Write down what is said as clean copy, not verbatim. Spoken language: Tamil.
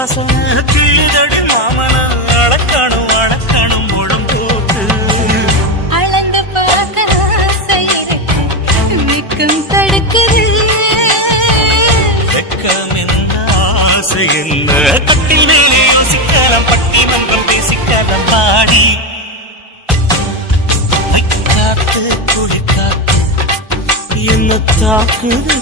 வாசன கிளிதடி மாமன அழக்கணும் அழக்கணும் முழம் போட்டு அளந்து பார்க்க நிற்கும் தடுக்குது வெக்கம் என்ன ஆசை என்ன கட்டில் மேலே யோசிக்கலாம் பட்டி மன்றம் பேசிக்கலாம் பாடி காத்து குளிக்காத்து என்ன தாக்குது